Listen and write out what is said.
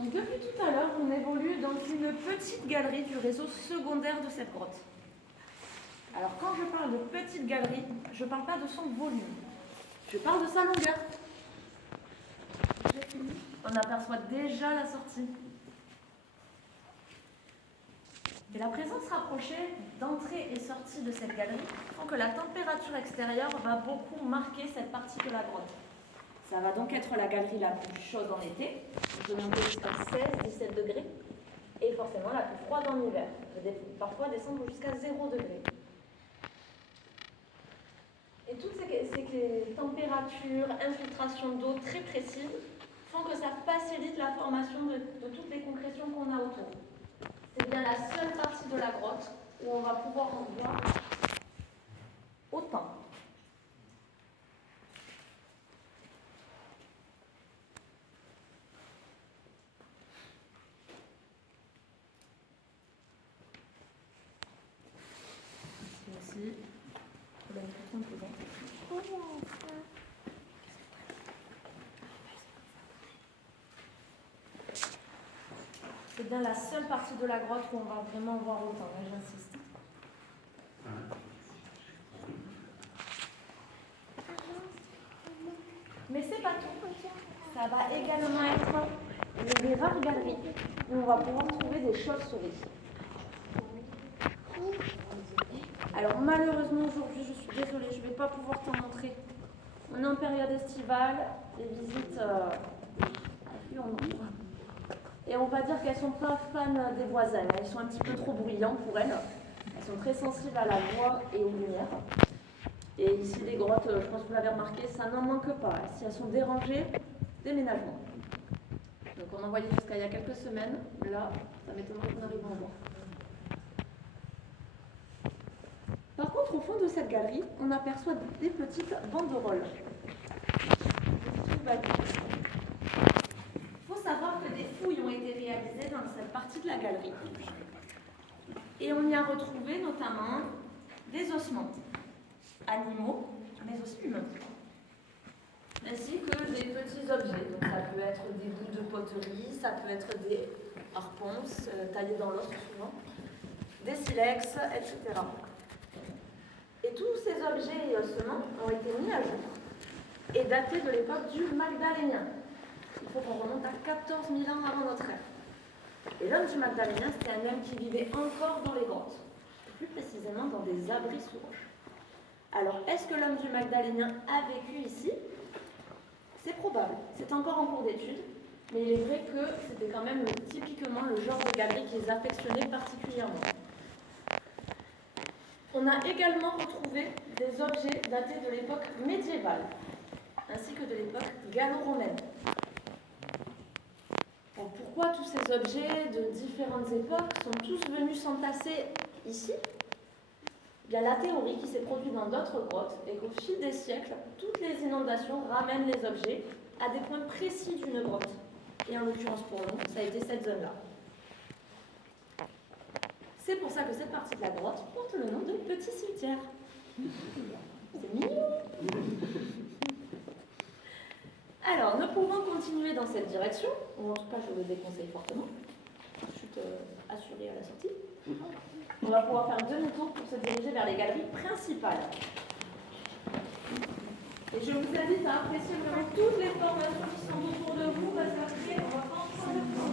Donc depuis tout à l'heure, on évolue dans une petite galerie du réseau secondaire de cette grotte. Alors quand je parle de petite galerie, je ne parle pas de son volume, je parle de sa longueur. On aperçoit déjà la sortie. Et la présence rapprochée d'entrée et sortie de cette galerie font que la température extérieure va beaucoup marquer cette partie de la grotte. Ça va donc être la galerie la plus chaude en été, je vais monter jusqu'à 16-17 degrés, et forcément la plus froide en hiver. Je vais parfois descendre jusqu'à 0 degré. Et toutes ces températures, infiltration d'eau très précises font que ça facilite la formation de toutes les concrétions qu'on a autour. C'est bien la seule partie de la grotte où on va pouvoir en voir autant. Ici aussi, on a une question posée. C'est bien la seule partie de la grotte où on va vraiment voir autant, là j'insiste. Mais c'est pas tout. Ça va également être des rares galeries où on va pouvoir trouver des chauves-souris. Alors malheureusement aujourd'hui, je suis désolée, je ne vais pas pouvoir t'en montrer. On est en période estivale, les visites et on va dire qu'elles ne sont pas fans des voisins. Elles sont un petit peu trop bruyantes pour elles. Elles sont très sensibles à la voix et aux lumières. Et ici, les grottes, je pense que vous l'avez remarqué, ça n'en manque pas. Si elles sont dérangées, déménagement. Donc on en voyait jusqu'à il y a quelques semaines. Là, ça m'étonnerait qu'on arrive à en voir. Par contre, au fond de cette galerie, on aperçoit des petites banderoles. Il faut savoir que des fouilles ont été réalisées dans cette partie de la galerie. Et on y a retrouvé notamment des ossements animaux, mais aussi humains. Ainsi que des petits objets. Donc ça peut être des bouts de poterie, ça peut être des harpons taillés dans l'os souvent, des silex, etc. Et tous ces objets et ossements ont été mis à jour et datés de l'époque du Magdalénien. Il faut qu'on remonte à 14 000 ans avant notre ère. Et l'homme du Magdalénien, c'était un homme qui vivait encore dans les grottes, plus précisément dans des abris sous roche. Alors, est-ce que l'homme du Magdalénien a vécu ici? C'est probable, c'est encore en cours d'étude, mais il est vrai que c'était quand même typiquement le genre de galerie qu'ils affectionnaient particulièrement. On a également retrouvé des objets datés de l'époque médiévale, ainsi que de l'époque gallo-romaine. Alors, pourquoi tous ces objets de différentes époques sont tous venus s'entasser ici? Bien, la théorie qui s'est produite dans d'autres grottes est qu'au fil des siècles, toutes les inondations ramènent les objets à des points précis d'une grotte. Et en l'occurrence pour nous, ça a été cette zone-là. C'est pour ça que cette partie de la grotte porte le nom de petit cimetière. C'est mignon. Alors, nous pouvons continuer dans cette direction, ou en tout cas je le déconseille fortement. Chute assurée à la sortie. On va pouvoir faire demi-tour pour se diriger vers les galeries principales. Et je vous invite à apprécier vraiment toutes les formations qui sont autour de vous, parce qu'après, on va pas en prendre le temps.